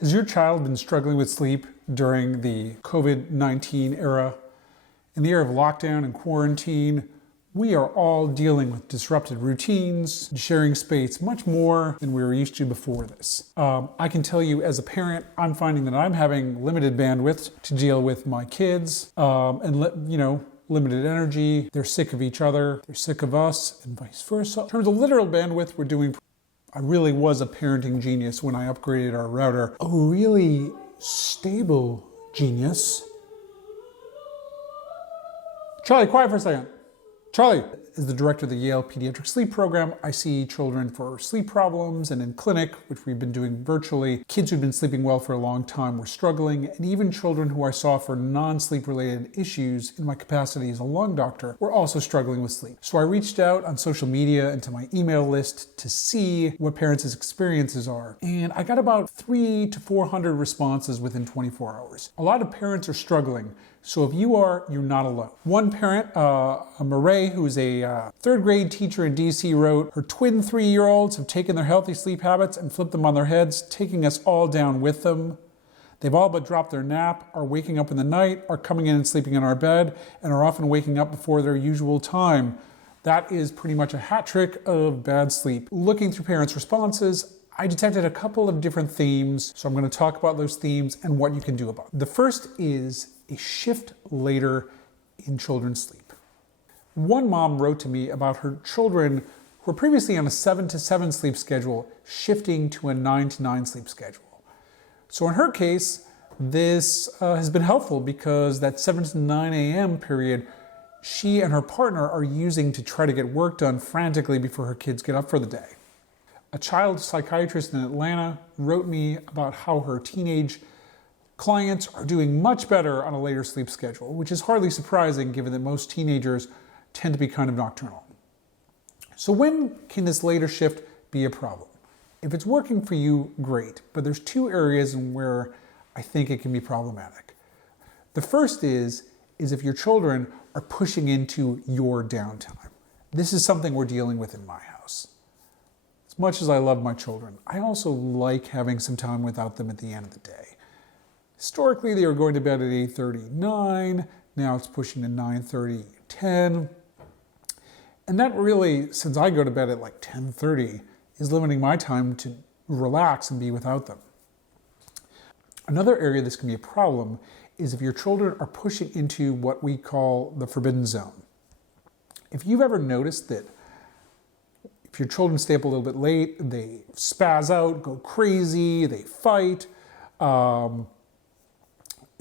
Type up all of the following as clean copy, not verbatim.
Has your child been struggling with sleep during the COVID-19 era? In the era of lockdown and quarantine, we are all dealing with disrupted routines, sharing space much more than we were used to before this. I can tell you as a parent, I'm finding that I'm having limited bandwidth to deal with my kids limited energy. They're sick of each other, they're sick of us, and vice versa. In terms of literal bandwidth, we're doing. I really was a parenting genius when I upgraded our router. A really stable genius. Charlie, quiet for a second. Charlie is the director of the Yale Pediatric Sleep Program. I see children for sleep problems and in clinic, which we've been doing virtually. Kids who've been sleeping well for a long time were struggling, and even children who I saw for non-sleep related issues in my capacity as a lung doctor were also struggling with sleep. So I reached out on social media and to my email list to see what parents' experiences are. And I got about 300 to 400 responses within 24 hours. A lot of parents are struggling. So if you are, you're not alone. One parent, Marae, who's a third grade teacher in DC, wrote, her twin 3-year-olds have taken their healthy sleep habits and flipped them on their heads, taking us all down with them. They've all but dropped their nap, are waking up in the night, are coming in and sleeping in our bed, and are often waking up before their usual time. That is pretty much a hat trick of bad sleep. Looking through parents' responses, I detected a couple of different themes, so I'm going to talk about those themes and what you can do about them. The first is a shift later in children's sleep. One mom wrote to me about her children who were previously on a 7 to 7 sleep schedule, shifting to a 9 to 9 sleep schedule. So in her case, this has been helpful because that 7 to 9 a.m. period, she and her partner are using to try to get work done frantically before her kids get up for the day. A child psychiatrist in Atlanta wrote me about how her teenage clients are doing much better on a later sleep schedule, which is hardly surprising given that most teenagers tend to be kind of nocturnal. So when can this later shift be a problem? If it's working for you, great, but there's 2 areas where I think it can be problematic. The first is if your children are pushing into your downtime. This is something we're dealing with in my house. As much as I love my children, I also like having some time without them at the end of the day. Historically, they were going to bed at 8:30, 9. Now it's pushing to 9:30, 10. And that really, since I go to bed at like 10:30, is limiting my time to relax and be without them. Another area this can be a problem is if your children are pushing into what we call the forbidden zone. If you've ever noticed that if your children stay up a little bit late, they spaz out, go crazy, they fight,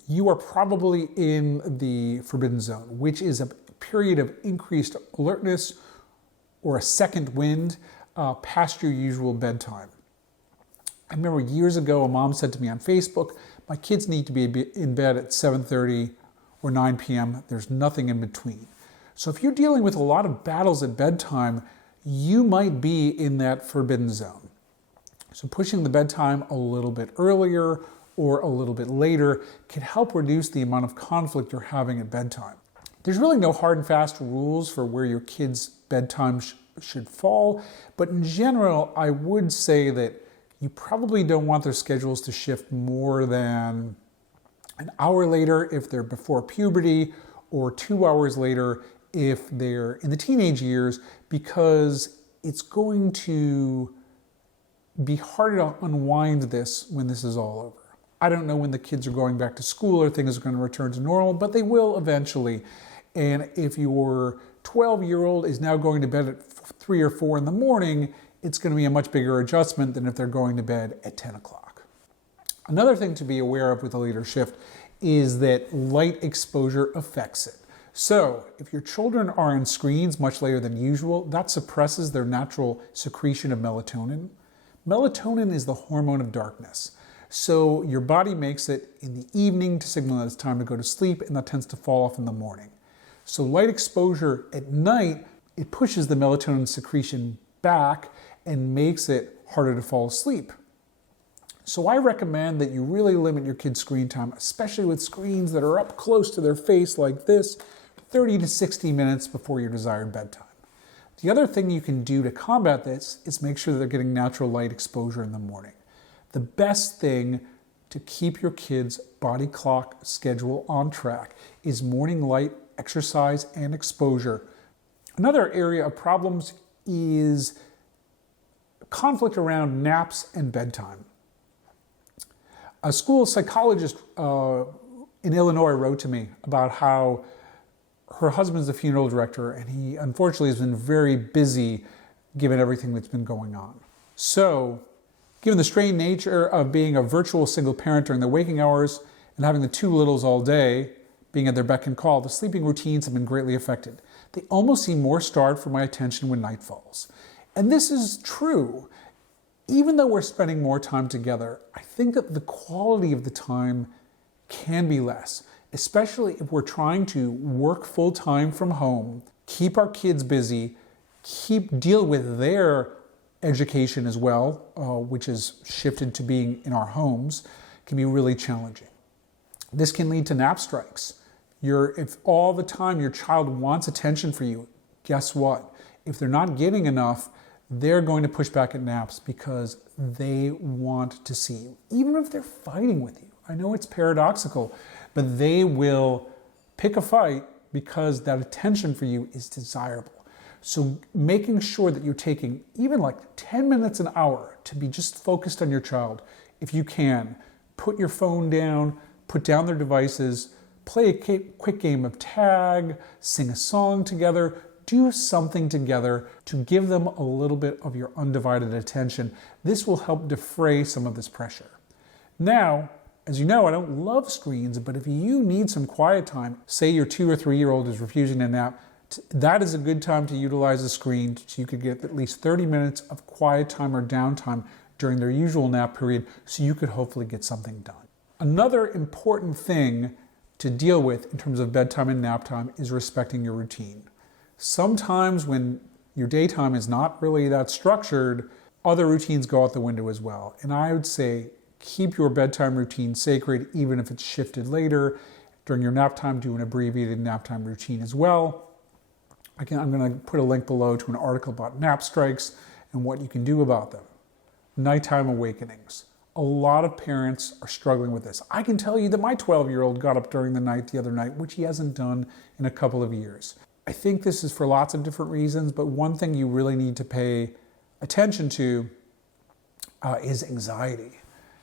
you are probably in the forbidden zone, which is a period of increased alertness or a second wind past your usual bedtime. I remember years ago, a mom said to me on Facebook, my kids need to be in bed at 7:30 or 9 p.m. There's nothing in between. So if you're dealing with a lot of battles at bedtime, you might be in that forbidden zone. So pushing the bedtime a little bit earlier or a little bit later can help reduce the amount of conflict you're having at bedtime. There's really no hard and fast rules for where your kids' bedtime should fall, but in general, I would say that you probably don't want their schedules to shift more than an hour later if they're before puberty, or 2 hours later if they're in the teenage years, because it's going to be harder to unwind this when this is all over. I don't know when the kids are going back to school or things are going to return to normal, but they will eventually. And if your 12-year-old is now going to bed at 3 or 4 in the morning, it's going to be a much bigger adjustment than if they're going to bed at 10 o'clock. Another thing to be aware of with a later shift is that light exposure affects it. So if your children are on screens much later than usual, that suppresses their natural secretion of melatonin. Melatonin is the hormone of darkness. So your body makes it in the evening to signal that it's time to go to sleep, and that tends to fall off in the morning. So light exposure at night, it pushes the melatonin secretion back and makes it harder to fall asleep. So I recommend that you really limit your kids' screen time, especially with screens that are up close to their face like this, 30 to 60 minutes before your desired bedtime. The other thing you can do to combat this is make sure that they're getting natural light exposure in the morning. The best thing to keep your kids' body clock schedule on track is morning light, exercise, and exposure. Another area of problems is conflict around naps and bedtime. A school psychologist in Illinois wrote to me about how her husband's a funeral director, and he unfortunately has been very busy given everything that's been going on. So, given the strained nature of being a virtual single parent during the waking hours and having the two littles all day, being at their beck and call, the sleeping routines have been greatly affected. They almost seem more starved for my attention when night falls. And this is true. Even though we're spending more time together, I think that the quality of the time can be less, especially if we're trying to work full time from home, keep our kids busy, deal with their education as well, which is shifted to being in our homes, can be really challenging. This can lead to nap strikes. If all the time your child wants attention for you, guess what? If they're not getting enough, they're going to push back at naps because they want to see you, even if they're fighting with you. I know it's paradoxical, but they will pick a fight because that attention for you is desirable. So making sure that you're taking even like 10 minutes an hour to be just focused on your child, if you can, put your phone down, put down their devices, play a quick game of tag, sing a song together, do something together to give them a little bit of your undivided attention. This will help defray some of this pressure. Now, as you know, I don't love screens, but if you need some quiet time, say your 2 or 3 year old is refusing to nap, that is a good time to utilize a screen so you could get at least 30 minutes of quiet time or downtime during their usual nap period so you could hopefully get something done. Another important thing to deal with in terms of bedtime and nap time is respecting your routine. Sometimes when your daytime is not really that structured, other routines go out the window as well. And I would say keep your bedtime routine sacred, even if it's shifted later. During your nap time, do an abbreviated nap time routine as well. Again, I'm going to put a link below to an article about nap strikes and what you can do about them. Nighttime awakenings. A lot of parents are struggling with this. I can tell you that my 12-year-old got up during the night the other night, which he hasn't done in a couple of years. I think this is for lots of different reasons, but one thing you really need to pay attention to is anxiety.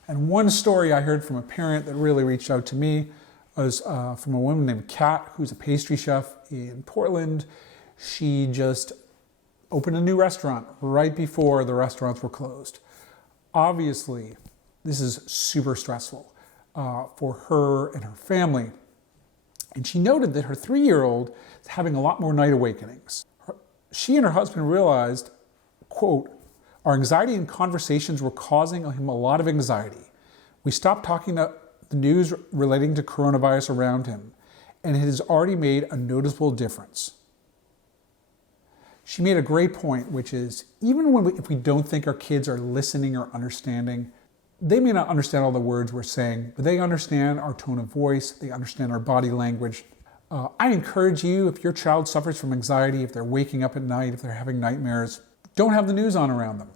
And one story I heard from a parent that really reached out to me was from a woman named Kat, who's a pastry chef in Portland. She just opened a new restaurant right before the restaurants were closed. Obviously, this is super stressful for her and her family. And she noted that her 3-year-old is having a lot more night awakenings. She and her husband realized, quote, "Our anxiety and conversations were causing him a lot of anxiety. We stopped talking about the news relating to coronavirus around him, and it has already made a noticeable difference." She made a great point, which is even if we don't think our kids are listening or understanding, they may not understand all the words we're saying, but they understand our tone of voice, they understand our body language. I encourage you, if your child suffers from anxiety, if they're waking up at night, if they're having nightmares, don't have the news on around them.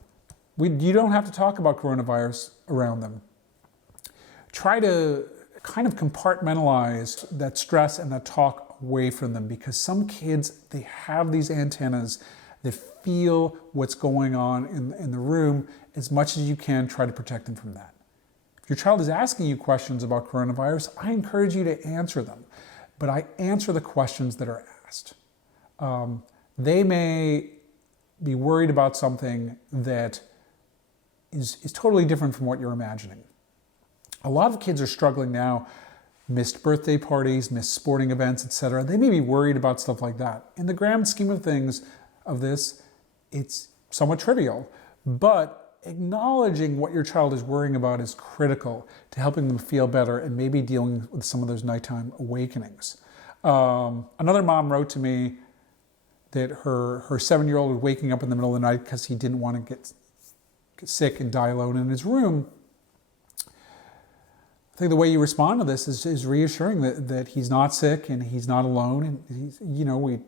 You don't have to talk about coronavirus around them. Try to kind of compartmentalize that stress and that talk away from them, because some kids, they have these antennas that feel what's going on in the room. As much as you can, try to protect them from that. If your child is asking you questions about coronavirus, I encourage you to answer them, but I answer the questions that are asked. They may be worried about something that is totally different from what you're imagining. A lot of kids are struggling now, missed birthday parties, missed sporting events, etc. They may be worried about stuff like that. In the grand scheme of things of this, it's somewhat trivial, but acknowledging what your child is worrying about is critical to helping them feel better and maybe dealing with some of those nighttime awakenings. Another mom wrote to me that her 7-year-old was waking up in the middle of the night because he didn't want to get sick and die alone in his room. I think the way you respond to this is reassuring that he's not sick and he's not alone. And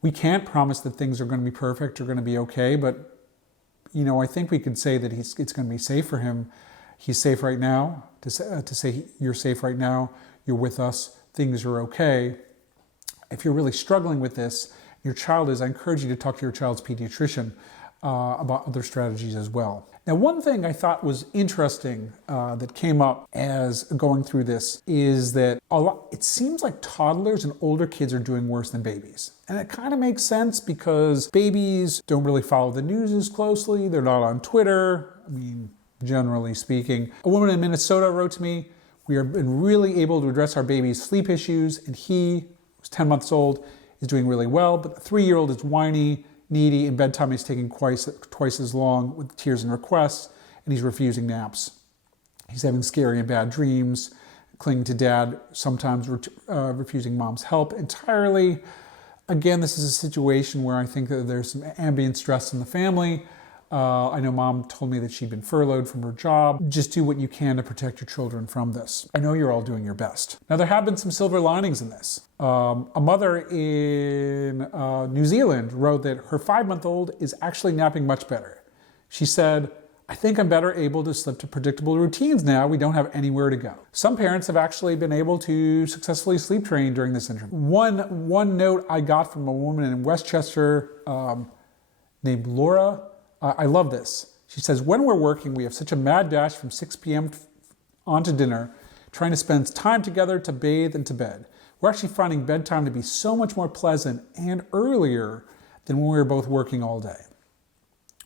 we can't promise that things are going to be perfect or going to be okay, but I think we could say that it's going to be safe for him. he's safe right now, to say you're safe right now, you're with us, things are okay. If you're really struggling with this, your child is, I encourage you to talk to your child's pediatrician about other strategies as well. Now, one thing I thought was interesting that came up as going through this is that it seems like toddlers and older kids are doing worse than babies. And it kind of makes sense because babies don't really follow the news as closely. They're not on Twitter. I mean, generally speaking. A woman in Minnesota wrote to me, we have been really able to address our baby's sleep issues, and he, who's 10 months old, is doing really well, but the 3-year-old is whiny, needy, and bedtime is taking twice as long with tears and requests, and he's refusing naps. He's having scary and bad dreams, clinging to dad, sometimes refusing mom's help entirely. Again, this is a situation where I think that there's some ambient stress in the family. I know mom told me that she'd been furloughed from her job. Just do what you can to protect your children from this. I know you're all doing your best. Now, there have been some silver linings in this. A mother in New Zealand wrote that her 5-month-old is actually napping much better. She said, I think I'm better able to slip to predictable routines now. We don't have anywhere to go. Some parents have actually been able to successfully sleep train during this interim. One note I got from a woman in Westchester named Laura, I love this. She says, when we're working, we have such a mad dash from 6 p.m. on to dinner, trying to spend time together to bathe and to bed. We're actually finding bedtime to be so much more pleasant and earlier than when we were both working all day.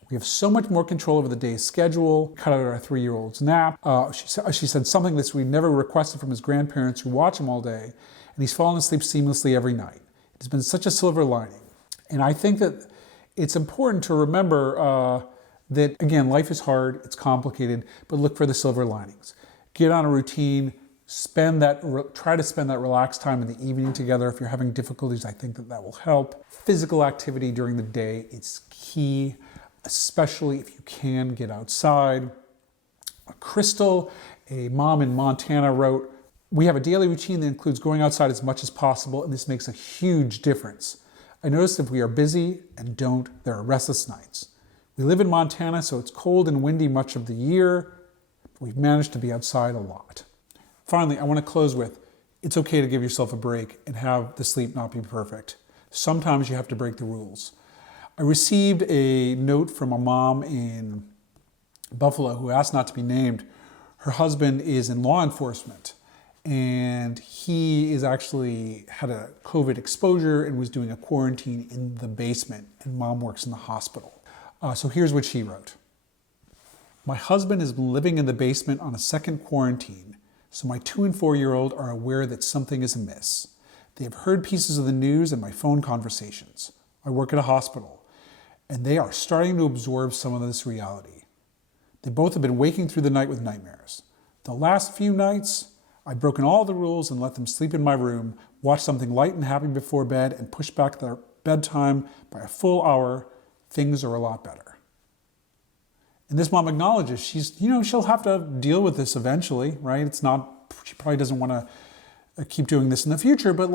We have so much more control over the day's schedule, cut out our 3-year-old's nap. She said something that we never requested from his grandparents who watch him all day, and he's fallen asleep seamlessly every night. It's been such a silver lining. And I think that it's important to remember that, again, life is hard, it's complicated, but look for the silver linings. Get on a routine, try to spend that relaxed time in the evening together. If you're having difficulties, I think that will help. Physical activity during the day is key, especially if you can get outside. Crystal, a mom in Montana, wrote, we have a daily routine that includes going outside as much as possible, and this makes a huge difference. I noticed if we are busy and don't, there are restless nights. We live in Montana, so it's cold and windy much of the year, but we've managed to be outside a lot. Finally, I want to close with, it's okay to give yourself a break and have the sleep not be perfect. Sometimes you have to break the rules. I received a note from a mom in Buffalo who asked not to be named. Her husband is in law enforcement, and he is actually had a COVID exposure and was doing a quarantine in the basement, and mom works in the hospital. So here's what she wrote. My husband has been living in the basement on a second quarantine, so my 2- and 4-year-old are aware that something is amiss. They have heard pieces of the news and my phone conversations. I work at a hospital, and they are starting to absorb some of this reality. They both have been waking through the night with nightmares. The last few nights, I've broken all the rules and let them sleep in my room, watch something light and happy before bed, and push back their bedtime by a full hour. Things are a lot better. And this mom acknowledges she'll have to deal with this eventually, right? She probably doesn't want to keep doing this in the future, but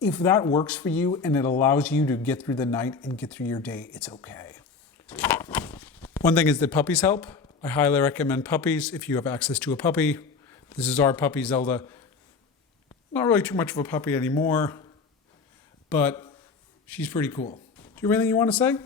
if that works for you and it allows you to get through the night and get through your day, it's okay. One thing is that puppies help. I highly recommend puppies if you have access to a puppy. This is our puppy, Zelda. Not really too much of a puppy anymore, but she's pretty cool. Do you have anything you want to say?